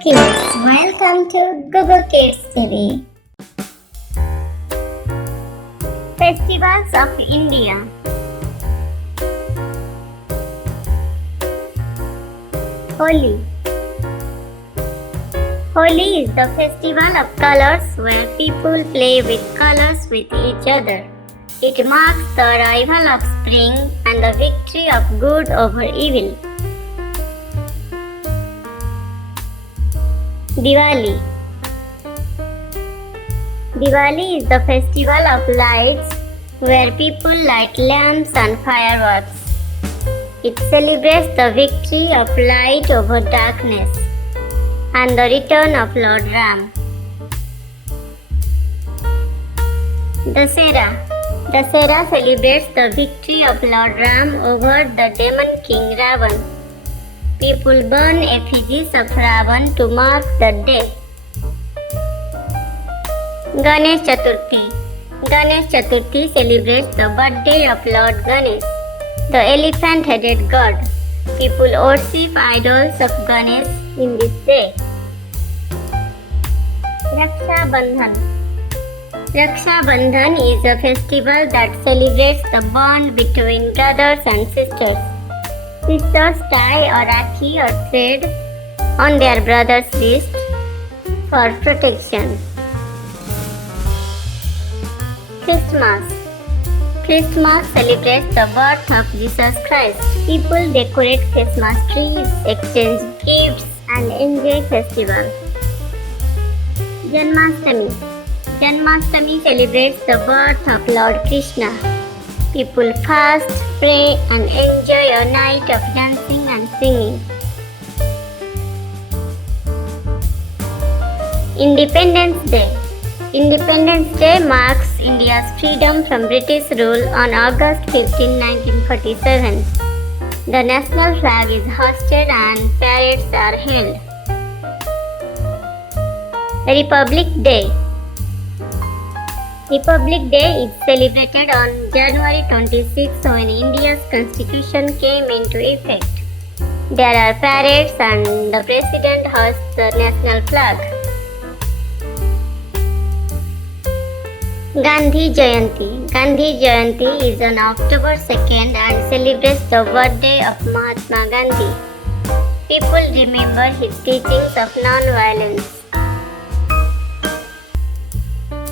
kids, welcome to Google Kids TV. Festivals of India. Holi. Holi is the festival of colors where people play with colors with each other. It marks the arrival of spring and the victory of good over evil. Diwali. Diwali is the festival of lights where people light lamps and fireworks. It celebrates the victory of light over darkness and the return of Lord Ram. Dussehra. Dussehra celebrates the victory of Lord Ram over the demon king Ravan. People burn effigies of Ravan to mark the day. Ganesh Chaturthi. Ganesh Chaturthi celebrates the birthday of Lord Ganesh, the elephant-headed god. People worship idols of Ganesh in this day. Raksha Bandhan. Raksha Bandhan is a festival that celebrates the bond between brothers and sisters. Sisters tie a rakhi or thread on their brother's wrist for protection. Christmas. Christmas celebrates the birth of Jesus Christ. People decorate Christmas trees, exchange gifts, and enjoy festivals. Janmashtami. Janmashtami celebrates the birth of Lord Krishna. People fast, pray, and enjoy a night of dancing and singing. Independence Day. Independence Day marks India's freedom from British rule on August 15, 1947. The national flag is hoisted and parades are held. Republic Day. Republic Day is celebrated on January 26 when India's constitution came into effect. There are parades and the president hoists the national flag. Gandhi Jayanti. Gandhi Jayanti is on October 2nd and celebrates the birthday of Mahatma Gandhi. People remember his teachings of non-violence.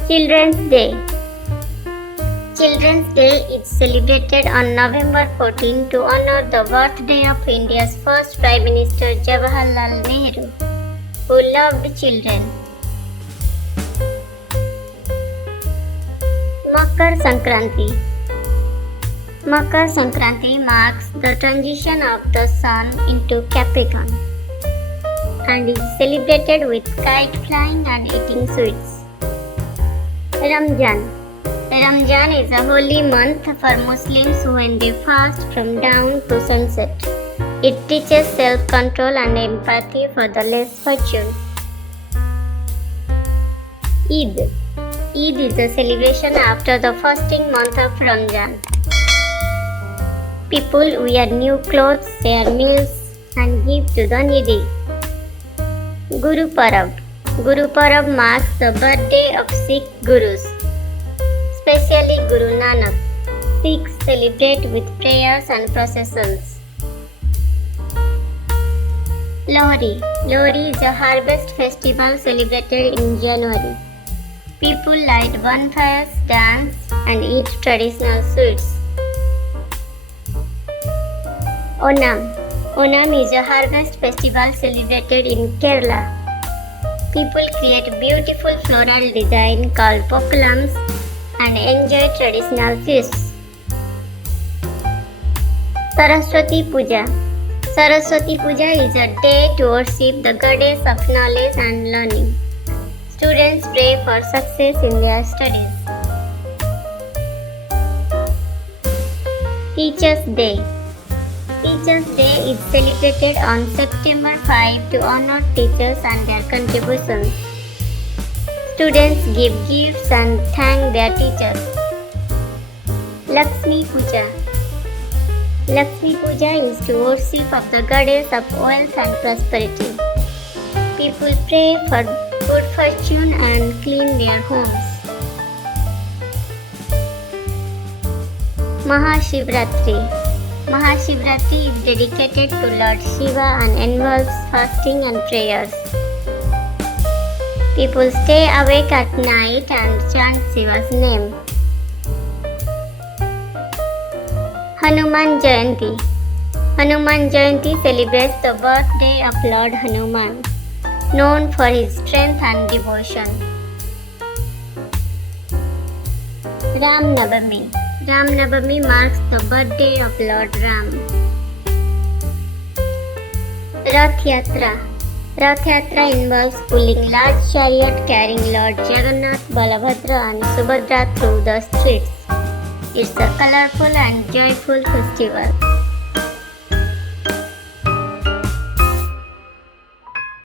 Children's Day. Children's Day is celebrated on November 14 to honor the birthday of India's first Prime Minister Jawaharlal Nehru, who loved children. Makar Sankranti. Makar Sankranti marks the transition of the sun into Capricorn and is celebrated with kite flying and eating sweets. Ramzan. Ramzan is a holy month for Muslims when they fast from dawn to sunset. It teaches self-control and empathy for the less fortunate. Eid. Eid is a celebration after the fasting month of Ramzan. People wear new clothes, share meals, and give to the needy. Guru Parab. Guru Parab marks the birthday of Sikh Gurus, especially Guru Nanak. Sikhs celebrate with prayers and processions. Lohri. Lohri is a harvest festival celebrated in January. People light bonfires, dance, and eat traditional sweets. Onam. Onam is a harvest festival celebrated in Kerala. People create beautiful floral design called pokulams and enjoy traditional feasts. Saraswati Puja. Saraswati Puja is a day to worship the goddess of knowledge and learning. Students pray for success in their studies. Teachers' Day. Teachers' Day is celebrated on September 5 to honor teachers and their contributions. Students give gifts and thank their teachers. Lakshmi Puja. Lakshmi Puja is to worship of the goddess of wealth and prosperity. People pray for good fortune and clean their homes. Mahashivratri. Mahashivratri is dedicated to Lord Shiva and involves fasting and prayers. People stay awake at night and chant Shiva's name. Hanuman Jayanti. Hanuman Jayanti celebrates the birthday of Lord Hanuman, known for his strength and devotion. Ram Navami. Ram Navami marks the birthday of Lord Ram. Rath Yatra. Rath Yatra involves pulling large chariot carrying Lord Jagannath, Balabhadra and Subhadra through the streets. It's a colorful and joyful festival.